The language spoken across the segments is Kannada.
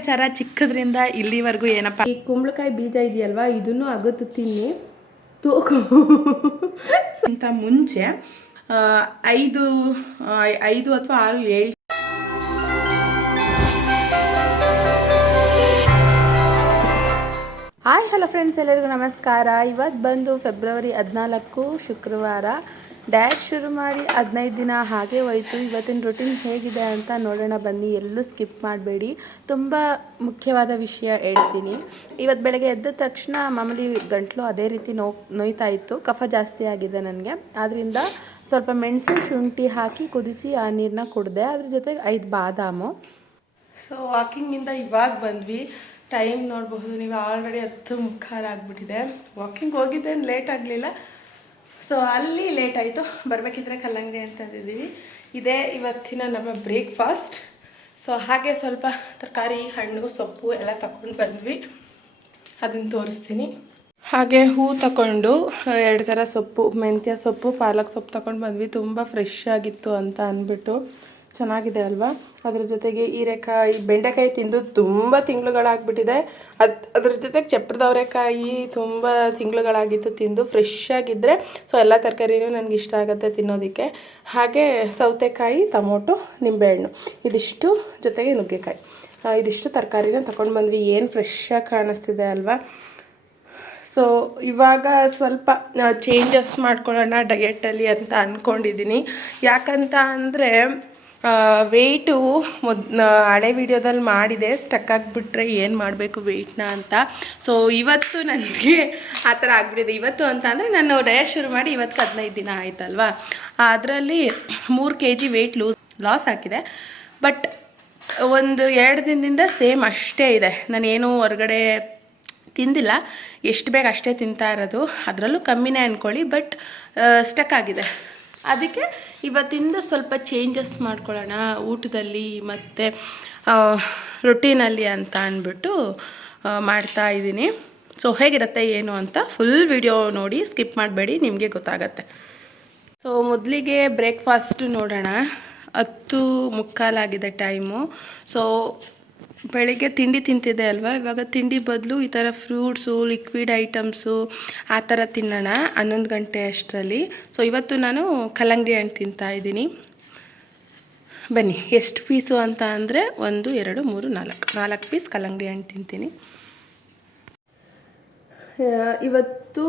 ಲೆಕ್ಕಾಚಾರ ಚಿಕ್ಕದ್ರಿಂದ ಇಲ್ಲಿವರೆಗೂ ಏನಪ್ಪ, ಈ ಕುಂಬಳಕಾಯಿ ಬೀಜ ಇದೆಯಲ್ವಾ, ಇದನ್ನು ಅಗದು ತಿನ್ನಿ ತೂಕ ಅಂತ ಮುಂಚೆ 5 ಅಥವಾ 6 7. ಹಾಯ್ ಹಲೋ ಫ್ರೆಂಡ್ಸ್, ಎಲ್ಲರಿಗೂ ನಮಸ್ಕಾರ. ಇವತ್ತು ಬಂದು ಫೆಬ್ರವರಿ 14 ಶುಕ್ರವಾರ. ಡಯಟ್ ಶುರು ಮಾಡಿ 15 ದಿನ ಹಾಗೆ ಹೋಯಿತು. ಇವತ್ತಿನ ರೂಟೀನ್ ಹೇಗಿದೆ ಅಂತ ನೋಡೋಣ ಬನ್ನಿ. ಎಲ್ಲೂ ಸ್ಕಿಪ್ ಮಾಡಬೇಡಿ, ತುಂಬ ಮುಖ್ಯವಾದ ವಿಷಯ ಹೇಳ್ತೀನಿ. ಇವತ್ತು ಬೆಳಗ್ಗೆ ಎದ್ದ ತಕ್ಷಣ ಮಾಮೂಲಿ ಗಂಟಲು ಅದೇ ರೀತಿ ನೋಯ್ತಾ ಇತ್ತು. ಕಫ ಜಾಸ್ತಿ ಆಗಿದೆ ನನಗೆ. ಆದ್ದರಿಂದ ಸ್ವಲ್ಪ ಮೆಣಸು ಶುಂಠಿ ಹಾಕಿ ಕುದಿಸಿ ಆ ನೀರನ್ನ ಕುಡಿದೆ. ಅದ್ರ ಜೊತೆಗೆ 5 ಬಾದಾಮು. ಸೊ ವಾಕಿಂಗಿಂದ ಇವಾಗ ಬಂದ್ವಿ. ಟೈಮ್ ನೋಡಬಹುದು ನೀವು, ಆಲ್ರೆಡಿ 10:15 ಆಗಿಬಿಟ್ಟಿದೆ. ವಾಕಿಂಗ್ ಹೋಗಿದ್ದೇನು ಲೇಟ್ ಆಗಲಿಲ್ಲ. ಸೊ ಅಲ್ಲಿ ಲೇಟ್ ಆಯಿತು. ಬರಬೇಕಿದ್ರೆ ಕಲ್ಲಂಗಡಿ ಅಂತಂದಿದ್ದೀವಿ. ಇದೇ ಇವತ್ತಿನ ನಮ್ಮ ಬ್ರೇಕ್ಫಾಸ್ಟ್. ಸೊ ಹಾಗೆ ಸ್ವಲ್ಪ ತರಕಾರಿ, ಹಣ್ಣು, ಸೊಪ್ಪು ಎಲ್ಲ ತಗೊಂಡು ಬಂದ್ವಿ. ಅದನ್ನು ತೋರಿಸ್ತೀನಿ. ಹಾಗೆ ಹೂ ತಗೊಂಡು 2 ಥರ ಸೊಪ್ಪು, ಮೆಂತ್ಯ ಸೊಪ್ಪು, ಪಾಲಕ್ ಸೊಪ್ಪು ತಗೊಂಡು ಬಂದ್ವಿ. ತುಂಬ ಫ್ರೆಶ್ ಆಗಿತ್ತು ಅಂತ ಅಂದ್ಬಿಟ್ಟು. ಚೆನ್ನಾಗಿದೆ ಅಲ್ವಾ? ಅದ್ರ ಜೊತೆಗೆ ಹೀರೆಕಾಯಿ, ಬೆಂಡೆಕಾಯಿ ತಿಂದು ತುಂಬ ತಿಂಗಳುಗಳಾಗ್ಬಿಟ್ಟಿದೆ. ಅದ್ರ ಜೊತೆಗೆ ಚಪ್ರದವರೆಕಾಯಿ ತುಂಬ ತಿಂಗಳುಗಳಾಗಿತ್ತು ತಿಂದು. ಫ್ರೆಶ್ ಆಗಿದ್ದರೆ ಸೊ ಎಲ್ಲ ತರಕಾರಿನೂ ನನಗೆ ಇಷ್ಟ ಆಗುತ್ತೆ ತಿನ್ನೋದಕ್ಕೆ. ಹಾಗೆ ಸೌತೆಕಾಯಿ, ಟೊಮೊಟೊ, ನಿಂಬೆಹಣ್ಣು ಇದಿಷ್ಟು, ಜೊತೆಗೆ ನುಗ್ಗೆಕಾಯಿ, ಇದಿಷ್ಟು ತರಕಾರಿನ ತಗೊಂಡು ಬಂದ್ವಿ. ಏನು ಫ್ರೆಶ್ಶಾಗಿ ಕಾಣಿಸ್ತಿದೆ ಅಲ್ವಾ? ಸೊ ಇವಾಗ ಸ್ವಲ್ಪ ಚೇಂಜಸ್ ಮಾಡ್ಕೊಳ್ಳೋಣ ಡಯೆಟಲ್ಲಿ ಅಂತ ಅಂದ್ಕೊಂಡಿದ್ದೀನಿ. ಯಾಕಂತ ಅಂದರೆ ವೆಯ್ಟು ಹಳೆ ವಿಡಿಯೋದಲ್ಲಿ ಮಾಡಿದೆ, ಸ್ಟಕ್ ಆಗಿಬಿಟ್ರೆ ಏನು ಮಾಡಬೇಕು ವೆಯ್ಟ್ನ ಅಂತ. ಸೊ ಇವತ್ತು ನನಗೆ ಆ ಥರ ಆಗಿಬಿಟ್ಟಿದೆ. ಇವತ್ತು ಅಂತ ಅಂದರೆ ನಾನು ಡಯಟ್ ಶುರು ಮಾಡಿ ಇವತ್ತು 15 ದಿನ ಆಯ್ತಲ್ವಾ. ಅದರಲ್ಲಿ 3 kg ವೆಯ್ಟ್ ಲಾಸ್ ಆಗಿದೆ. ಬಟ್ 1-2 ದಿನದಿಂದ ಸೇಮ್ ಅಷ್ಟೇ ಇದೆ. ನಾನೇನು ಹೊರಗಡೆ ತಿಂದಿಲ್ಲ, ಎಷ್ಟು ಬೇಗ ಅಷ್ಟೇ ತಿಂತಾ ಇರೋದು. ಅದರಲ್ಲೂ ಕಮ್ಮಿನೇ ಅಂದ್ಕೊಳ್ಳಿ, ಬಟ್ ಸ್ಟಕ್ ಆಗಿದೆ. ಅದಕ್ಕೆ ಇವತ್ತಿಂದ ಸ್ವಲ್ಪ ಚೇಂಜಸ್ ಮಾಡ್ಕೊಳ್ಳೋಣ ಊಟದಲ್ಲಿ ಮತ್ತು ರೊಟೀನಲ್ಲಿ ಅಂತ ಅಂದ್ಬಿಟ್ಟು ಮಾಡ್ತಾ ಇದ್ದೀನಿ. ಸೊ ಹೇಗಿರುತ್ತೆ ಏನು ಅಂತ ಫುಲ್ ವಿಡಿಯೋ ನೋಡಿ, ಸ್ಕಿಪ್ ಮಾಡಬೇಡಿ, ನಿಮಗೆ ಗೊತ್ತಾಗತ್ತೆ. ಸೊ ಮೊದಲಿಗೆ ಬ್ರೇಕ್ಫಾಸ್ಟ್ ನೋಡೋಣ. 10:15 ಆಗಿದೆ ಟೈಮು. ಸೊ ಬೆಳಿಗ್ಗೆ ತಿಂಡಿ ತಿಂತಿದ್ದೆ ಅಲ್ವಾ, ಇವಾಗ ತಿಂಡಿ ಬದಲು ಈ ಥರ ಫ್ರೂಟ್ಸು, ಲಿಕ್ವಿಡ್ ಐಟಮ್ಸು ಆ ಥರ ತಿನ್ನೋಣ 11 ಗಂಟೆ ಅಷ್ಟರಲ್ಲಿ. ಸೊ ಇವತ್ತು ನಾನು ಕಲ್ಲಂಗಡಿ ಹಣ್ಣು ತಿಂತಾಯಿದ್ದೀನಿ. ಬನ್ನಿ, ಎಷ್ಟು ಪೀಸು ಅಂತ ಅಂದರೆ 1 2 3 4 ಪೀಸ್ ಕಲ್ಲಂಗಡಿ ಹಣ್ಣು ತಿಂತೀನಿ. ಇವತ್ತು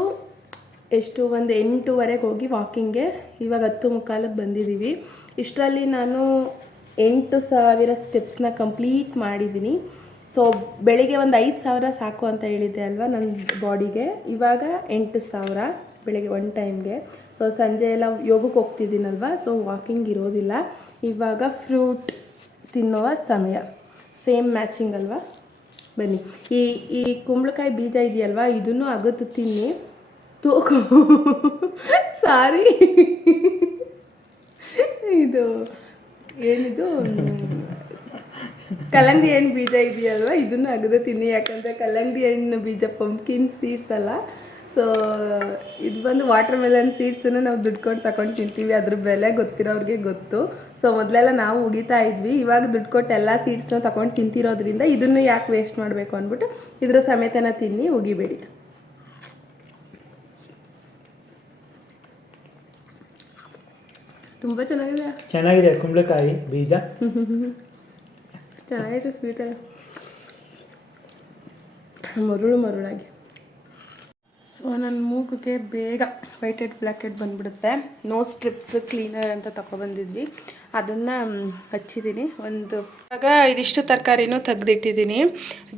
ಎಷ್ಟು, 8:15 ಹೋಗಿ ವಾಕಿಂಗ್ಗೆ, ಇವಾಗ 10:15 ಬಂದಿದ್ದೀವಿ. ಇಷ್ಟರಲ್ಲಿ ನಾನು 8,000 ಸ್ಟೆಪ್ಸ್ನ ಕಂಪ್ಲೀಟ್ ಮಾಡಿದ್ದೀನಿ. ಸೊ ಬೆಳಿಗ್ಗೆ 5,000 ಸಾಕು ಅಂತ ಹೇಳಿದ್ದೆ ಅಲ್ವಾ ನನ್ನ ಬಾಡಿಗೆ. ಇವಾಗ 8,000 ಬೆಳಿಗ್ಗೆ 1 ಟೈಮ್ಗೆ. ಸೊ ಸಂಜೆ ಎಲ್ಲ ಯೋಗಕ್ಕೆ ಹೋಗ್ತಿದ್ದೀನಲ್ವ, ಸೊ ವಾಕಿಂಗ್ ಇರೋದಿಲ್ಲ. ಇವಾಗ ಫ್ರೂಟ್ ತಿನ್ನುವ ಸಮಯ. ಸೇಮ್ ಮ್ಯಾಚಿಂಗ್ ಅಲ್ವಾ? ಬನ್ನಿ, ಈ ಕುಂಬಳಕಾಯಿ ಬೀಜ ಇದೆಯಲ್ವಾ, ಇದನ್ನು ಅಗದು ತಿನ್ನಿ ತೂಕ. ಸಾರಿ, ಇದು ಏನಿದು ಕಲ್ಲಂಗಡಿ ಹಣ್ಣು ಬೀಜ ಇದೆಯಲ್ವ, ಇದನ್ನು ಅಗದು ತಿನ್ನಿ. ಯಾಕಂದರೆ ಕಲ್ಲಂಗಡಿ ಹಣ್ಣು ಬೀಜ ಪಂಪ್ಕಿನ್ ಸೀಡ್ಸ್ ಅಲ್ಲ. ಸೊ ಇದು ಬಂದು ವಾಟರ್ ಮೆಲನ್ ಸೀಡ್ಸನ್ನು ನಾವು ದುಡ್ಡು ಕೊಟ್ಟು ತಗೊಂಡು ತಿಂತೀವಿ. ಅದ್ರ ಬೆಲೆ ಗೊತ್ತಿರೋರಿಗೆ ಗೊತ್ತು. ಸೊ ಮೊದಲೆಲ್ಲ ನಾವು ಉಗಿತಾ ಇದ್ವಿ. ಇವಾಗ ದುಡ್ಡು ಕೊಟ್ಟು ಎಲ್ಲ ಸೀಡ್ಸ್ನ ತಗೊಂಡು ತಿಂತಿರೋದ್ರಿಂದ ಇದನ್ನು ಯಾಕೆ ವೇಸ್ಟ್ ಮಾಡಬೇಕು ಅಂದ್ಬಿಟ್ಟು ಇದ್ರ ಸಮೇತನ ತಿನ್ನಿ, ಉಗಿಬೇಡಿ. ತುಂಬ ಚೆನ್ನಾಗಿದೆ ಕುಂಬಳಕಾಯಿ ಬೀಜ. ಚೆನ್ನಾಗಿದೆ, ಸ್ವೀಟ್, ಮರುಳಾಗಿ. ಸೊ ನನ್ನ ಮೂಗಿಗೆ ಬೇಗ ವೈಟ್ ಹೆಡ್ ಬ್ಲ್ಯಾಕ್ ಹೆಡ್ ಬಂದುಬಿಡುತ್ತೆ. ನೋಸ್ ಸ್ಟ್ರಿಪ್ಸ್ ಕ್ಲೀನರ್ ಅಂತ ತಗೊಬಂದಿದ್ವಿ, ಅದನ್ನು ಹಚ್ಚಿದ್ದೀನಿ. ಇವಾಗ ಇದಿಷ್ಟು ತರಕಾರಿನೂ ತೆಗೆದಿಟ್ಟಿದ್ದೀನಿ.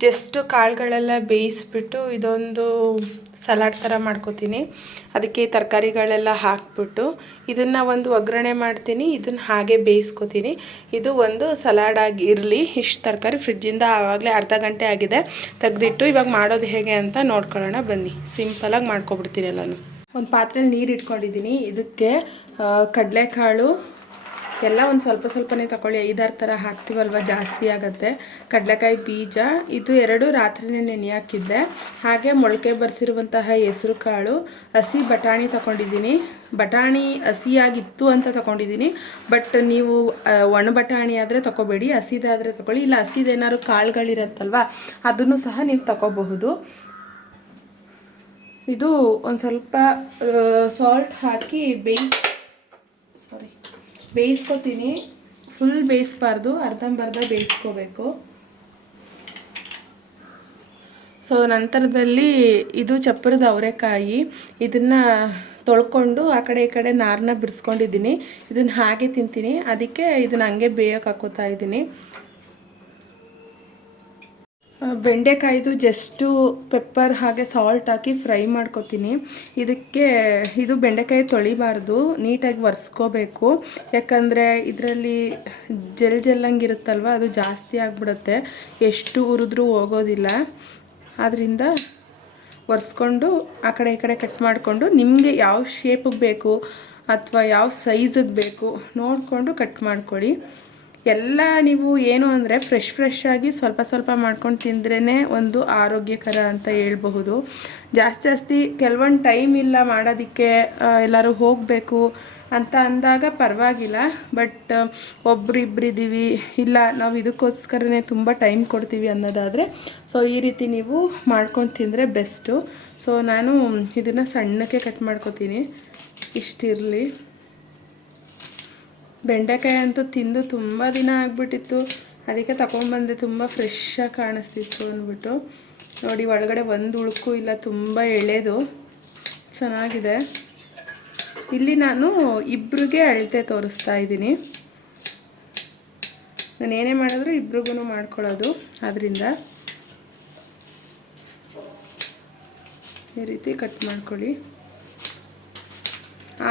ಜಸ್ಟ್ ಕಾಳುಗಳೆಲ್ಲ ಬೇಯಿಸ್ಬಿಟ್ಟು ಇದೊಂದು ಸಲಾಡ್ ಥರ ಮಾಡ್ಕೋತೀನಿ. ಅದಕ್ಕೆ ತರಕಾರಿಗಳೆಲ್ಲ ಹಾಕ್ಬಿಟ್ಟು ಇದನ್ನು ಒಂದು ಒಗ್ಗರಣೆ ಮಾಡ್ತೀನಿ, ಇದನ್ನು ಹಾಗೆ ಬೇಯಿಸ್ಕೊತೀನಿ. ಇದು ಒಂದು ಸಲಾಡಾಗಿ ಇರಲಿ. ಇಷ್ಟು ತರಕಾರಿ ಫ್ರಿಜ್ಜಿಂದ ಆವಾಗಲೇ ಅರ್ಧ ಗಂಟೆ ಆಗಿದೆ ತೆಗೆದಿಟ್ಟು. ಇವಾಗ ಮಾಡೋದು ಹೇಗೆ ಅಂತ ನೋಡ್ಕೊಳ್ಳೋಣ ಬನ್ನಿ. ಸಿಂಪಲಾಗಿ ಮಾಡ್ಕೊಬಿಡ್ತೀನಿ ಎಲ್ಲನೂ. ಒಂದು ಪಾತ್ರೆಯಲ್ಲಿ ನೀರು ಇಟ್ಕೊಂಡಿದ್ದೀನಿ. ಇದಕ್ಕೆ ಕಡಲೆಕಾಳು, ಎಲ್ಲ ಒಂದು ಸ್ವಲ್ಪ ಸ್ವಲ್ಪನೇ ತಗೊಳ್ಳಿ, 5-6 ಥರ ಹಾಕ್ತೀವಲ್ವ ಜಾಸ್ತಿ ಆಗುತ್ತೆ. ಕಡಲೆಕಾಯಿ ಬೀಜ ಇದು 2 ರಾತ್ರಿನೇ ನೆನೆ ಹಾಕಿದ್ದೆ. ಹಾಗೆ ಮೊಳಕೆ ಬರೆಸಿರುವಂತಹ ಹೆಸರು ಕಾಳು, ಹಸಿ ಬಟಾಣಿ ತಗೊಂಡಿದ್ದೀನಿ. ಬಟಾಣಿ ಹಸಿಯಾಗಿತ್ತು ಅಂತ ತಗೊಂಡಿದ್ದೀನಿ. ಬಟ್ ನೀವು ಒಣ ಬಟಾಣಿ ಆದರೆ ತಗೋಬೇಡಿ, ಹಸಿದಾದರೆ ತಗೊಳ್ಳಿ. ಇಲ್ಲ ಹಸಿದೇನಾದ್ರು ಕಾಳುಗಳಿರುತ್ತಲ್ವ ಅದನ್ನು ಸಹ ನೀವು ತಗೋಬಹುದು. ಇದು ಒಂದು ಸ್ವಲ್ಪ ಸಾಲ್ಟ್ ಹಾಕಿ ಬೇಯಿಸ್ಕೊತೀನಿ. ಫುಲ್ ಬೇಯಿಸ್ಬಾರ್ದು, ಅರ್ಧಂಬರ್ಧ ಬೇಯಿಸ್ಕೋಬೇಕು. ಸೊ ನಂತರದಲ್ಲಿ ಇದು ಚಪ್ಪರದ ಅವರೆಕಾಯಿ, ಇದನ್ನು ತೊಳ್ಕೊಂಡು ಆ ಕಡೆ ಈ ಕಡೆ ನಾರನ್ನ ಬಿಡಿಸ್ಕೊಂಡಿದ್ದೀನಿ. ಇದನ್ನು ಹಾಗೆ ತಿಂತೀನಿ, ಅದಕ್ಕೆ ಇದನ್ನು ಹಂಗೆ ಬೇಯಕ್ಕೆ ಹಾಕೋತಾ ಇದ್ದೀನಿ. ಬೆಂಡೆಕಾಯ್ದು ಜಸ್ಟು ಪೆಪ್ಪರ್ ಹಾಗೆ ಸಾಲ್ಟ್ ಹಾಕಿ ಫ್ರೈ ಮಾಡ್ಕೊತೀನಿ. ಇದು ಬೆಂಡೆಕಾಯಿ ತೊಳಿಬಾರ್ದು, ನೀಟಾಗಿ ಒರೆಸ್ಕೋಬೇಕು. ಯಾಕಂದರೆ ಇದರಲ್ಲಿ ಜೆಲ್ಲಂಗಿರುತ್ತಲ್ವ, ಅದು ಜಾಸ್ತಿ ಆಗಿಬಿಡುತ್ತೆ, ಎಷ್ಟು ಹುರಿದ್ರೂ ಹೋಗೋದಿಲ್ಲ. ಆದ್ದರಿಂದ ಒರೆಸ್ಕೊಂಡು ಆ ಕಡೆ ಈ ಕಡೆ ಕಟ್ ಮಾಡಿಕೊಂಡು, ನಿಮಗೆ ಯಾವ ಶೇಪಿಗೆ ಬೇಕು ಅಥವಾ ಯಾವ ಸೈಜಿಗೆ ಬೇಕು ನೋಡಿಕೊಂಡು ಕಟ್ ಮಾಡ್ಕೊಳ್ಳಿ. ಎಲ್ಲ ನೀವು ಏನು ಅಂದರೆ ಫ್ರೆಶ್ ಆಗಿ ಸ್ವಲ್ಪ ಸ್ವಲ್ಪ ಮಾಡ್ಕೊಂಡು ತಿಂದ್ರೇ ಒಂದು ಆರೋಗ್ಯಕರ ಅಂತ ಹೇಳ್ಬಹುದು. ಜಾಸ್ತಿ ಕೆಲವೊಂದು ಟೈಮ್ ಇಲ್ಲ ಮಾಡೋದಕ್ಕೆ, ಎಲ್ಲರೂ ಹೋಗಬೇಕು ಅಂತ ಅಂದಾಗ ಪರವಾಗಿಲ್ಲ. ಬಟ್ ಒಬ್ರಿಬ್ಬರಿದ್ದೀವಿ, ಇಲ್ಲ ನಾವು ಇದಕ್ಕೋಸ್ಕರನೇ ತುಂಬ ಟೈಮ್ ಕೊಡ್ತೀವಿ ಅನ್ನೋದಾದರೆ ಸೊ ಈ ರೀತಿ ನೀವು ಮಾಡ್ಕೊಂಡು ತಿಂದರೆ ಬೆಸ್ಟು. ಸೊ ನಾನು ಇದನ್ನು ಸಣ್ಣಕ್ಕೆ ಕಟ್ ಮಾಡ್ಕೊತೀನಿ, ಇಷ್ಟಿರಲಿ. ಬೆಂಡೆಕಾಯಿ ಅಂತೂ ತಿಂದು ತುಂಬ ದಿನ ಆಗಿಬಿಟ್ಟಿತ್ತು, ಅದಕ್ಕೆ ತಗೊಂಡ್ಬಂದೆ. ತುಂಬ ಫ್ರೆಶ್ಶಾಗಿ ಕಾಣಿಸ್ತಿತ್ತು ಅಂದ್ಬಿಟ್ಟು. ನೋಡಿ, ಒಳಗಡೆ ಒಂದು ಉಳುಕು ಇಲ್ಲ, ತುಂಬ ಎಳೆದು ಚೆನ್ನಾಗಿದೆ. ಇಲ್ಲಿ ನಾನು ಇಬ್ರಿಗೆ ಅಳತೆ ತೋರಿಸ್ತಾ ಇದ್ದೀನಿ. ನಾನು ಏನೇ ಮಾಡಿದ್ರು ಇಬ್ರಿಗೂ ಮಾಡ್ಕೊಳ್ಳೋದು, ಆದ್ದರಿಂದ ಈ ರೀತಿ ಕಟ್ ಮಾಡ್ಕೊಳ್ಳಿ.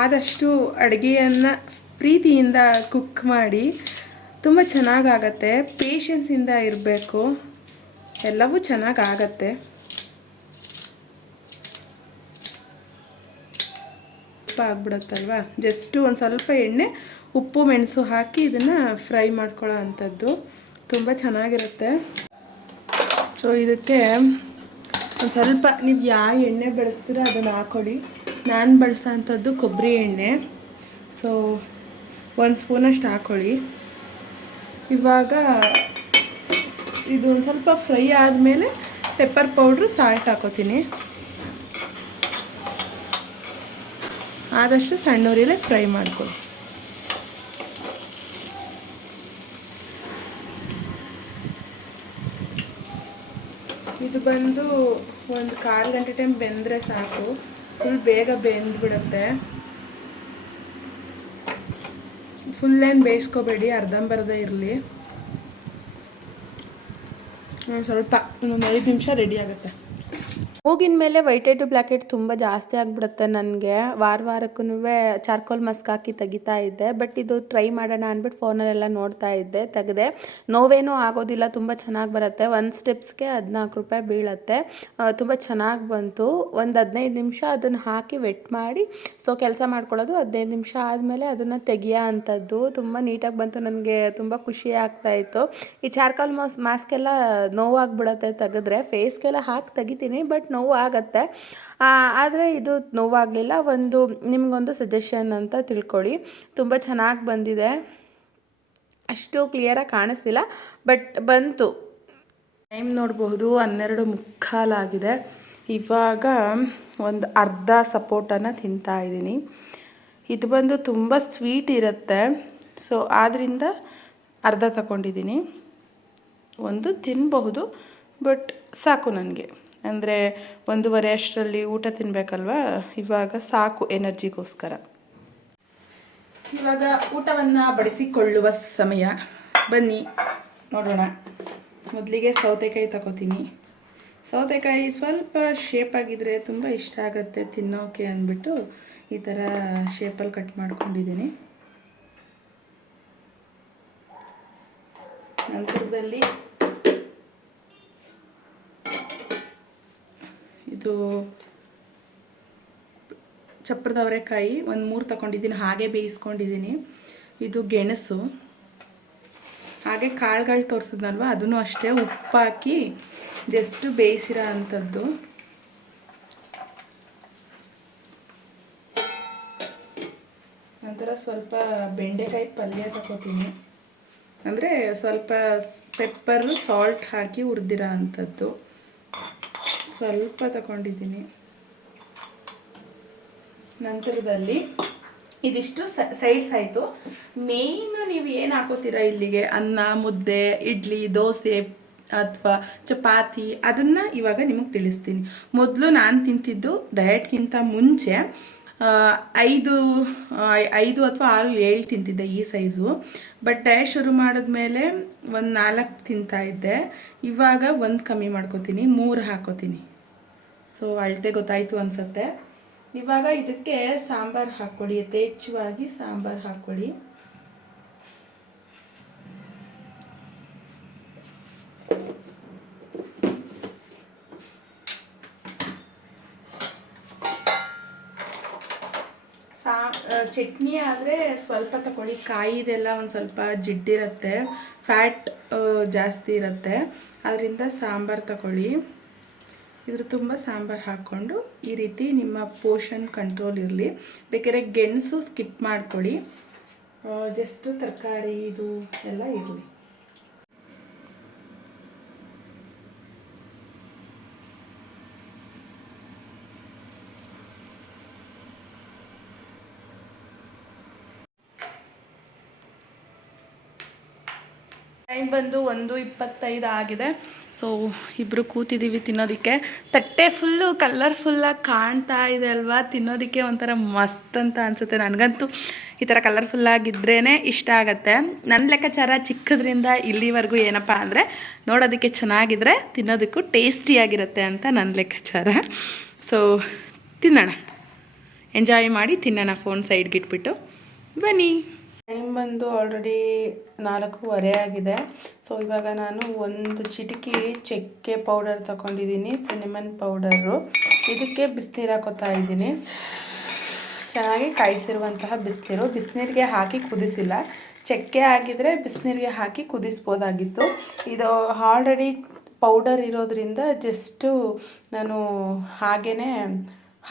ಆದಷ್ಟು ಅಡುಗೆಯನ್ನು ಪ್ರೀತಿಯಿಂದ ಕುಕ್ ಮಾಡಿ, ತುಂಬ ಚೆನ್ನಾಗಾಗತ್ತೆ. ಪೇಷನ್ಸಿಂದ ಇರಬೇಕು, ಎಲ್ಲವೂ ಚೆನ್ನಾಗಾಗತ್ತೆ. ಆಗ್ಬಿಡುತ್ತಲ್ವ, ಜಸ್ಟು ಒಂದು ಸ್ವಲ್ಪ ಎಣ್ಣೆ, ಉಪ್ಪು ಮೆಣಸು ಹಾಕಿ ಇದನ್ನು ಫ್ರೈ ಮಾಡ್ಕೊಳ್ಳೋ ಅಂಥದ್ದು ತುಂಬ ಚೆನ್ನಾಗಿರುತ್ತೆ. ಸೊ ಇದಕ್ಕೆ ಒಂದು ಸ್ವಲ್ಪ ನೀವು ಯಾವ ಎಣ್ಣೆ ಬಳಸ್ತೀರೋ ಅದನ್ನು ಹಾಕ್ಕೊಳ್ಳಿ. ನಾನು ಬಳಸೋ ಅಂಥದ್ದು ಕೊಬ್ಬರಿ ಎಣ್ಣೆ. ಸೊ 1 ಸ್ಪೂನಷ್ಟು ಹಾಕ್ಕೊಳ್ಳಿ. ಇವಾಗ ಇದು ಒಂದು ಸ್ವಲ್ಪ ಫ್ರೈ ಆದಮೇಲೆ ಪೆಪ್ಪರ್ ಪೌಡ್ರು, ಸಾಲ್ಟ್ ಹಾಕೋತೀನಿ. ಆದಷ್ಟು ಸಣ್ಣ ಉರಿಲೇ ಫ್ರೈ ಮಾಡ್ಕೊಳ್ಳಿ. ಇದು ಬಂದು ಒಂದು 1/4 ಗಂಟೆ ಟೈಮ್ ಬೆಂದರೆ ಸಾಕು, ಫುಲ್ ಬೇಗ ಬೆಂದ್ಬಿಡುತ್ತೆ. ಫುಲ್ ಏನು ಬೇಯಿಸ್ಕೋಬೇಡಿ, ಅರ್ಧಂಬರ್ಧ ಇರಲಿ. ಸ್ವಲ್ಪ ಇನ್ನೊಂದು 5 ನಿಮಿಷ ರೆಡಿ ಆಗುತ್ತೆ. ಮೂಗಿನ ಮೇಲೆ ವೈಟ್ ಹೆಡ್ ಬ್ಲ್ಯಾಕ್ ಹೆಡ್ ತುಂಬ ಜಾಸ್ತಿ ಆಗಿಬಿಡುತ್ತೆ ನನಗೆ. ವಾರಕ್ಕೂ ಚಾರ್ಕೋಲ್ ಮಸ್ಕ್ ಹಾಕಿ ತೆಗಿತಾ ಇದ್ದೆ. ಬಟ್ ಇದು ಟ್ರೈ ಮಾಡೋಣ ಅಂದ್ಬಿಟ್ಟು ಫೋನಲ್ಲೆಲ್ಲ ನೋಡ್ತಾ ಇದ್ದೆ, ತೆಗೆದೆ. ನೋವೇನೂ ಆಗೋದಿಲ್ಲ, ತುಂಬ ಚೆನ್ನಾಗಿ ಬರುತ್ತೆ. 1 ಸ್ಟೆಪ್ಸ್ಗೆ 14 ರೂಪಾಯಿ ಬೀಳುತ್ತೆ. ತುಂಬ ಚೆನ್ನಾಗಿ ಬಂತು. ಒಂದು 15 ನಿಮಿಷ ಅದನ್ನು ಹಾಕಿ ವೆಟ್ ಮಾಡಿ ಸೊ ಕೆಲಸ ಮಾಡ್ಕೊಳ್ಳೋದು. 15 ನಿಮಿಷ ಆದಮೇಲೆ ಅದನ್ನು ತೆಗಿಯೋ ಅಂಥದ್ದು. ತುಂಬ ನೀಟಾಗಿ ಬಂತು, ನನಗೆ ತುಂಬ ಖುಷಿ ಆಗ್ತಾಯಿತ್ತು. ಈ ಚಾರ್ಕೋಲ್ ಮಾಸ್ಕೆಲ್ಲ ನೋವಾಗಿಬಿಡುತ್ತೆ ತೆಗೆದ್ರೆ. ಫೇಸ್ಗೆಲ್ಲ ಹಾಕಿ ತೆಗಿತೀನಿ, ಬಟ್ ನೋವು ಆಗುತ್ತೆ. ಆದರೆ ಇದು ನೋವಾಗಲಿಲ್ಲ. ನಿಮಗೊಂದು ಸಜೆಷನ್ ಅಂತ ತಿಳ್ಕೊಳ್ಳಿ. ತುಂಬ ಚೆನ್ನಾಗಿ ಬಂದಿದೆ. ಅಷ್ಟು ಕ್ಲಿಯರಾಗಿ ಕಾಣಿಸ್ತಿಲ್ಲ, ಬಟ್ ಬಂತು. ಟೈಮ್ ನೋಡಬಹುದು 12:45 ಆಗಿದೆ. ಇವಾಗ ಒಂದು ಅರ್ಧ ಸಪೋಟನ್ನು ತಿಂತಾ ಇದ್ದೀನಿ. ಇದು ಬಂದು ತುಂಬ ಸ್ವೀಟ್ ಇರುತ್ತೆ, ಸೊ ಆದ್ದರಿಂದ ಅರ್ಧ ತಗೊಂಡಿದ್ದೀನಿ. ಒಂದು ತಿನ್ನಬಹುದು, ಬಟ್ ಸಾಕು ನನಗೆ. ಅಂದರೆ 1:30 ಅಷ್ಟರಲ್ಲಿ ಊಟ ತಿನ್ನಬೇಕಲ್ವ, ಇವಾಗ ಸಾಕು ಎನರ್ಜಿಗೋಸ್ಕರ. ಇವಾಗ ಊಟವನ್ನು ಬಡಿಸಿಕೊಳ್ಳುವ ಸಮಯ. ಬನ್ನಿ ನೋಡೋಣ. ಮೊದಲಿಗೆ ಸೌತೆಕಾಯಿ ತಗೋತೀನಿ. ಸೌತೆಕಾಯಿ ಸ್ವಲ್ಪ ಶೇಪಾಗಿದ್ದರೆ ತುಂಬ ಇಷ್ಟ ಆಗುತ್ತೆ ತಿನ್ನೋಕೆ ಅಂದ್ಬಿಟ್ಟು ಈ ಥರ ಶೇಪಲ್ಲಿ ಕಟ್ ಮಾಡ್ಕೊಂಡಿದ್ದೀನಿ. ನಂತರದಲ್ಲಿ ಇದು ಚಪ್ಪರದ ಅವರೆಕಾಯಿ ಒಂದು 3 ತಗೊಂಡಿದ್ದೀನಿ, ಹಾಗೆ ಬೇಯಿಸ್ಕೊಂಡಿದ್ದೀನಿ. ಇದು ಗೆಣಸು, ಹಾಗೆ ಕಾಳುಗಳು ತೋರಿಸಿದ್ನಲ್ವ ಅದನ್ನು ಅಷ್ಟೇ ಉಪ್ಪು ಹಾಕಿ ಜಸ್ಟ್ ಬೇಯಿಸಿರೋ ಅಂಥದ್ದು. ನಂತರ ಸ್ವಲ್ಪ ಬೆಂಡೆಕಾಯಿ ಪಲ್ಯ ತಗೋತೀನಿ, ಅಂದರೆ ಸ್ವಲ್ಪ ಪೆಪ್ಪರು ಸಾಲ್ಟ್ ಹಾಕಿ ಹುರಿದಿರೋ ಅಂಥದ್ದು ಸ್ವಲ್ಪ ತಗೊಂಡಿದ್ದೀನಿ. ನಂತರದಲ್ಲಿ ಇದಿಷ್ಟು ಸೈಡ್ಸ್ ಆಯಿತು. ಮೇಯ್ನ್ ನೀವು ಏನು ಹಾಕೋತೀರ ಇಲ್ಲಿಗೆ, ಅನ್ನ, ಮುದ್ದೆ, ಇಡ್ಲಿ, ದೋಸೆ ಅಥವಾ ಚಪಾತಿ, ಅದನ್ನು ಇವಾಗ ನಿಮಗೆ ತಿಳಿಸ್ತೀನಿ. ಮೊದಲು ನಾನು ತಿಂತಿದ್ದು ಡಯಟ್ಗಿಂತ ಮುಂಚೆ 5 ಅಥವಾ 6, 7 ತಿಂತಿದ್ದೆ ಈ ಸೈಜು. ಬಟ್ ಡಯಟ್ ಶುರು ಮಾಡಿದ್ಮೇಲೆ ಒಂದು 4 ತಿಂತಾಯಿದ್ದೆ. ಇವಾಗ 1 ಕಮ್ಮಿ ಮಾಡ್ಕೋತೀನಿ, 3 ಹಾಕೋತೀನಿ. ಸೊ ಅಳತೆ ಗೊತ್ತಾಯಿತು ಅನಿಸುತ್ತೆ. ಇವಾಗ ಇದಕ್ಕೆ ಸಾಂಬಾರು ಹಾಕ್ಕೊಳ್ಳಿ, ಯಥೇಚ್ಛವಾಗಿ ಸಾಂಬಾರು ಹಾಕ್ಕೊಳ್ಳಿ. ಚಟ್ನಿ ಆದರೆ ಸ್ವಲ್ಪ ತಗೊಳ್ಳಿ, ಕಾಯಿದೆಲ್ಲ ಒಂದು ಸ್ವಲ್ಪ ಜಿಡ್ಡಿರುತ್ತೆ, ಫ್ಯಾಟ್ ಜಾಸ್ತಿ ಇರುತ್ತೆ, ಅದರಿಂದ ಸಾಂಬಾರು ತಗೊಳ್ಳಿ. ಇದ್ರ ತುಂಬ ಸಾಂಬಾರು ಹಾಕ್ಕೊಂಡು ಈ ರೀತಿ ನಿಮ್ಮ ಪೋಷನ್ ಕಂಟ್ರೋಲ್ ಇರಲಿ. ಬೇಕಾದ್ರೆ ಗೆಣಸು ಸ್ಕಿಪ್ ಮಾಡ್ಕೊಳ್ಳಿ, ಜಸ್ಟ್ ತರಕಾರಿ ಇದು ಎಲ್ಲ ಇರಲಿ. ಟೈಮ್ ಬಂದು 1:25 ಆಗಿದೆ. ಸೊ ಇಬ್ಬರು ಕೂತಿದ್ದೀವಿ ತಿನ್ನೋದಕ್ಕೆ. ತಟ್ಟೆ ಫುಲ್ಲು ಕಲರ್ಫುಲ್ಲಾಗಿ ಕಾಣ್ತಾ ಇದೆ ಅಲ್ವಾ, ತಿನ್ನೋದಕ್ಕೆ ಒಂಥರ ಮಸ್ತ್ ಅಂತ ಅನಿಸುತ್ತೆ. ನನಗಂತೂ ಈ ಥರ ಕಲರ್ಫುಲ್ಲಾಗಿದ್ರೇ ಇಷ್ಟ ಆಗುತ್ತೆ. ನನ್ನ ಲೆಕ್ಕಾಚಾರ ಚಿಕ್ಕದ್ರಿಂದ ಇಲ್ಲಿವರೆಗೂ ಏನಪ್ಪ ಅಂದರೆ ನೋಡೋದಕ್ಕೆ ಚೆನ್ನಾಗಿದ್ರೆ ತಿನ್ನೋದಕ್ಕೂ ಟೇಸ್ಟಿಯಾಗಿರುತ್ತೆ ಅಂತ ನನ್ನ ಲೆಕ್ಕಾಚಾರ. ಸೊ ತಿನ್ನೋಣ, ಎಂಜಾಯ್ ಮಾಡಿ ತಿನ್ನೋಣ, ಫೋನ್ ಸೈಡ್ಗೆ ಇಟ್ಬಿಟ್ಟು ಬನ್ನಿ. ಟೈಮ್ ಬಂದು ಆಲ್ರೆಡಿ 4:15 ಆಗಿದೆ. ಸೊ ಇವಾಗ ನಾನು 1 ಚಿಟಿಕೆ ಚಕ್ಕೆ ಪೌಡರ್ ತಗೊಂಡಿದ್ದೀನಿ, ಸಿನಿಮನ್ ಪೌಡರು. ಇದಕ್ಕೆ ಬಿಸಿನೀರು ಹಾಕೋತಾ ಇದ್ದೀನಿ, ಚೆನ್ನಾಗಿ ಕಾಯಿಸಿರುವಂತಹ ಬಿಸಿನೀರಿಗೆ ಹಾಕಿ ಕುದಿಸಿಲ್ಲ. ಚಕ್ಕೆ ಆಗಿದ್ರೆ ಬಿಸಿನೀರಿಗೆ ಹಾಕಿ ಕುದಿಸ್ಬೋದಾಗಿತ್ತು. ಇದು ಆಲ್ರೆಡಿ ಪೌಡರ್ ಇರೋದ್ರಿಂದ ಜಸ್ಟು ನಾನು ಹಾಗೇ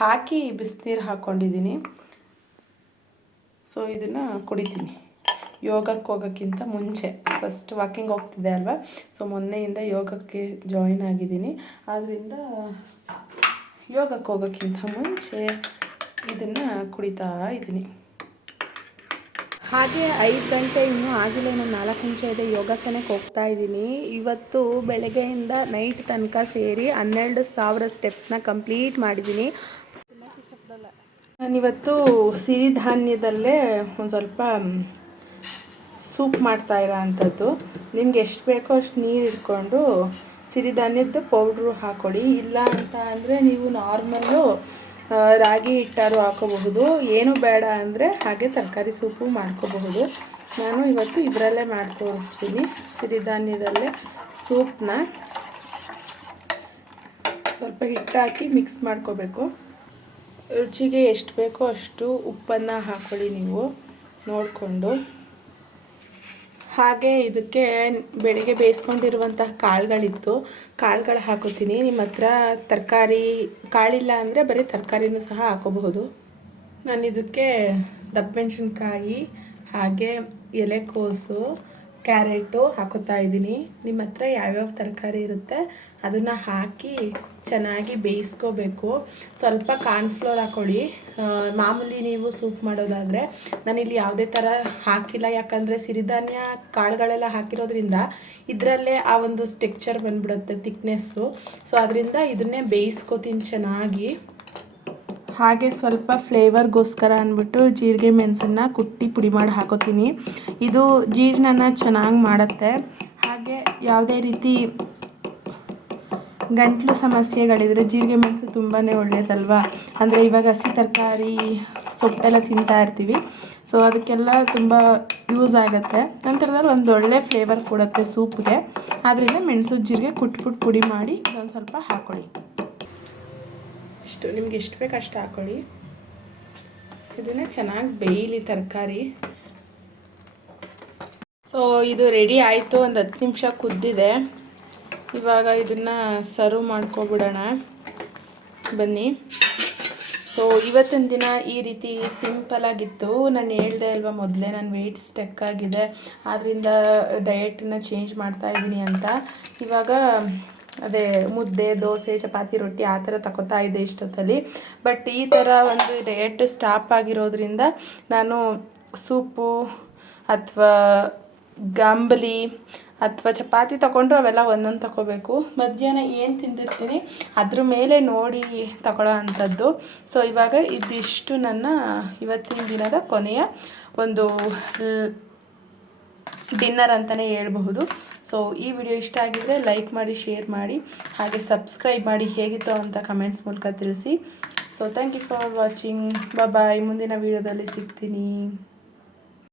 ಹಾಕಿ ಬಿಸಿನೀರು ಹಾಕ್ಕೊಂಡಿದ್ದೀನಿ. ಸೊ ಇದನ್ನು ಕುಡಿತೀನಿ ಯೋಗಕ್ಕೆ ಹೋಗೋಕ್ಕಿಂತ ಮುಂಚೆ. ಫಸ್ಟ್ ವಾಕಿಂಗ್ ಹೋಗ್ತಿದ್ದೆ ಅಲ್ವಾ, ಸೊ ಮೊನ್ನೆಯಿಂದ ಯೋಗಕ್ಕೆ ಜಾಯಿನ್ ಆಗಿದ್ದೀನಿ. ಆದ್ದರಿಂದ ಯೋಗಕ್ಕೆ ಹೋಗೋಕ್ಕಿಂತ ಮುಂಚೆ ಇದನ್ನು ಕುಡಿತಾ ಇದ್ದೀನಿ. ಹಾಗೆ 5 ಗಂಟೆ ಇನ್ನೂ ಆಗಿಲ್ಲ, ನಾನು 4 ನಿಮಿಷ ಇದೆ ಯೋಗಾಸನಕ್ಕೆ ಹೋಗ್ತಾ ಇದ್ದೀನಿ. ಇವತ್ತು ಬೆಳಗ್ಗೆಯಿಂದ ನೈಟ್ ತನಕ ಸೇರಿ 12,000 ಸ್ಟೆಪ್ಸ್ನ ಕಂಪ್ಲೀಟ್ ಮಾಡಿದ್ದೀನಿ. ನಾನಿವತ್ತು ಸಿರಿಧಾನ್ಯದಲ್ಲೇ ಒಂದು ಸ್ವಲ್ಪ ಸೂಪ್ ಮಾಡ್ತಾ ಇರೋ ಅಂಥದ್ದು. ನಿಮ್ಗೆ ಎಷ್ಟು ಬೇಕೋ ಅಷ್ಟು ನೀರು ಇಟ್ಕೊಂಡು ಸಿರಿಧಾನ್ಯದ ಪೌಡ್ರು ಹಾಕ್ಕೊಳ್ಳಿ. ಇಲ್ಲ ಅಂತ ಅಂದರೆ ನೀವು ನಾರ್ಮಲ್ಲು ರಾಗಿ ಹಿಟ್ಟಾರು ಹಾಕೋಬಹುದು. ಏನು ಬೇಡ ಅಂದರೆ ಹಾಗೆ ತರಕಾರಿ ಸೂಪು ಮಾಡ್ಕೋಬಹುದು. ನಾನು ಇವತ್ತು ಇದರಲ್ಲೇ ಮಾಡಿ ತೋರಿಸ್ತೀನಿ. ಸಿರಿಧಾನ್ಯದಲ್ಲೇ ಸೂಪ್ನ ಸ್ವಲ್ಪ ಹಿಟ್ಟು ಹಾಕಿ ಮಿಕ್ಸ್ ಮಾಡ್ಕೋಬೇಕು. ರುಚಿಗೆ ಎಷ್ಟು ಬೇಕೋ ಅಷ್ಟು ಉಪ್ಪನ್ನು ಹಾಕ್ಕೊಳ್ಳಿ ನೀವು ನೋಡಿಕೊಂಡು. ಹಾಗೆ ಇದಕ್ಕೆ ಬೆಳಿಗ್ಗೆ ಬೇಯಿಸ್ಕೊಂಡಿರುವಂತಹ ಕಾಳುಗಳಿತ್ತು, ಕಾಳುಗಳು ಹಾಕೋತೀನಿ. ನಿಮ್ಮ ಹತ್ರ ತರಕಾರಿ ಕಾಳಿಲ್ಲ ಅಂದರೆ ಬರೀ ತರಕಾರಿನೂ ಸಹ ಹಾಕೋಬಹುದು. ನಾನು ಇದಕ್ಕೆ ದಪ್ಪ ಮೆಣಸಿನ್ಕಾಯಿ ಹಾಗೆ ಎಲೆಕೋಸು, ಕ್ಯಾರೆಟು ಹಾಕೋತಾ ಇದ್ದೀನಿ. ನಿಮ್ಮ ಹತ್ರ ಯಾವ್ಯಾವ ತರಕಾರಿ ಇರುತ್ತೆ ಅದನ್ನು ಹಾಕಿ ಚೆನ್ನಾಗಿ ಬೇಯಿಸ್ಕೋಬೇಕು. ಸ್ವಲ್ಪ ಕಾರ್ನ್ಫ್ಲೋರ್ ಹಾಕ್ಕೊಳ್ಳಿ. ಮಾಮೂಲಿ ನೀವು ಸೂಪ್ ಮಾಡೋದಾದರೆ ನಾನಿಲ್ಲಿ ಯಾವುದೇ ಥರ ಹಾಕಿಲ್ಲ, ಯಾಕಂದರೆ ಸಿರಿಧಾನ್ಯ ಕಾಳುಗಳೆಲ್ಲ ಹಾಕಿರೋದ್ರಿಂದ ಇದರಲ್ಲೇ ಆ ಒಂದು ಟೆಕ್ಸ್ಚರ್ ಬಂದ್ಬಿಡುತ್ತೆ, ಥಿಕ್ನೆಸ್ಸು. ಸೊ ಅದರಿಂದ ಇದನ್ನೇ ಬೇಯಿಸ್ಕೋತೀನಿ ಚೆನ್ನಾಗಿ. ಹಾಗೆ ಸ್ವಲ್ಪ ಫ್ಲೇವರ್ಗೋಸ್ಕರ ಅಂದ್ಬಿಟ್ಟು ಜೀರಿಗೆ ಮೆಣಸನ್ನು ಕುಟ್ಟಿ ಪುಡಿ ಮಾಡಿ ಹಾಕೋತೀನಿ. ಇದು ಜೀರ್ಣನ ಚೆನ್ನಾಗಿ ಮಾಡುತ್ತೆ. ಹಾಗೆ ಯಾವುದೇ ರೀತಿ ಗಂಟಲು ಸಮಸ್ಯೆಗಳಿದ್ರೆ ಜೀರಿಗೆ ಮೆಣಸು ತುಂಬಾ ಒಳ್ಳೆಯದಲ್ವ. ಅಂದರೆ ಇವಾಗ ಹಸಿ ತರಕಾರಿ ಸೊಪ್ಪೆಲ್ಲ ತಿಂತಾ ಇರ್ತೀವಿ, ಸೊ ಅದಕ್ಕೆಲ್ಲ ತುಂಬ ಯೂಸ್ ಆಗುತ್ತೆ. ನಂತರದಲ್ಲಿ ಒಂದು ಒಳ್ಳೆ ಫ್ಲೇವರ್ ಕೊಡುತ್ತೆ ಸೂಪ್ಗೆ. ಆದ್ದರಿಂದ ಮೆಣಸು ಜೀರಿಗೆ ಕುಟ್ಬಿಟ್ಟು ಪುಡಿ ಮಾಡಿ ಇದೊಂದು ಸ್ವಲ್ಪ ಹಾಕ್ಕೊಳ್ಳಿ. ನಿಮ್ಗೆ ಎಷ್ಟು ಬೇಕು ಅಷ್ಟು ಹಾಕ್ಕೊಳ್ಳಿ. ಇದನ್ನೇ ಚೆನ್ನಾಗಿ ಬೇಯಲಿ ತರಕಾರಿ. ಸೊ ಇದು ರೆಡಿ ಆಯಿತು, ಒಂದು 10 ನಿಮಿಷ ಕುದ್ದಿದೆ. ಇವಾಗ ಇದನ್ನು ಸರ್ವ್ ಮಾಡ್ಕೊಬಿಡೋಣ ಬನ್ನಿ. ಸೊ ಇವತ್ತಿನ ದಿನ ಈ ರೀತಿ ಸಿಂಪಲಾಗಿತ್ತು. ನಾನು ಹೇಳ್ದೆ ಅಲ್ವಾ ಮೊದಲೇ ನನ್ನ ವೆಯ್ಟ್ ಸ್ಟೆಕ್ ಆಗಿದೆ, ಆದ್ದರಿಂದ ಡಯೆಟನ್ನು ಚೇಂಜ್ ಮಾಡ್ತಾ ಇದ್ದೀನಿ ಅಂತ. ಇವಾಗ ಅದೇ ಮುದ್ದೆ, ದೋಸೆ, ಚಪಾತಿ, ರೊಟ್ಟಿ ಆ ಥರ ತಗೋತಾ ಇದ್ದೆ ಇಷ್ಟೊತ್ತಲ್ಲಿ. ಬಟ್ ಈ ಥರ ಒಂದು ಡಯೆಟ್ ಸ್ಟಾಪ್ ಆಗಿರೋದ್ರಿಂದ ನಾನು ಸೂಪು ಅಥವಾ ಗಂಬಲಿ ಅಥವಾ ಚಪಾತಿ ತೊಗೊಂಡ್ರು ಅವೆಲ್ಲ ಒಂದೊಂದು ತಗೋಬೇಕು. ಮಧ್ಯಾಹ್ನ ಏನು ತಿಂದಿರ್ತೀನಿ ಅದ್ರ ಮೇಲೆ ನೋಡಿ ತಗೊಳ್ಳೋ ಅಂಥದ್ದು. ಸೊ ಇವಾಗ ಇದಿಷ್ಟು ನನ್ನ ಇವತ್ತಿನ ದಿನದ ಕೊನೆಯ ಒಂದು ಡಿನ್ನರ್ ಅಂತಲೇ ಹೇಳ್ಬಹುದು. ಸೊ ಈ ವಿಡಿಯೋ ಇಷ್ಟ ಆಗಿದ್ದರೆ ಲೈಕ್ ಮಾಡಿ, ಶೇರ್ ಮಾಡಿ, ಹಾಗೆ ಸಬ್ಸ್ಕ್ರೈಬ್ ಮಾಡಿ. ಹೇಗಿತ್ತು ಅಂತ ಕಮೆಂಟ್ಸ್ ಮೂಲಕ ತಿಳಿಸಿ. So thank you for watching. Bye. ಮುಂದಿನ ವಿಡಿಯೋದಲ್ಲಿ ಸಿಗ್ತೀನಿ.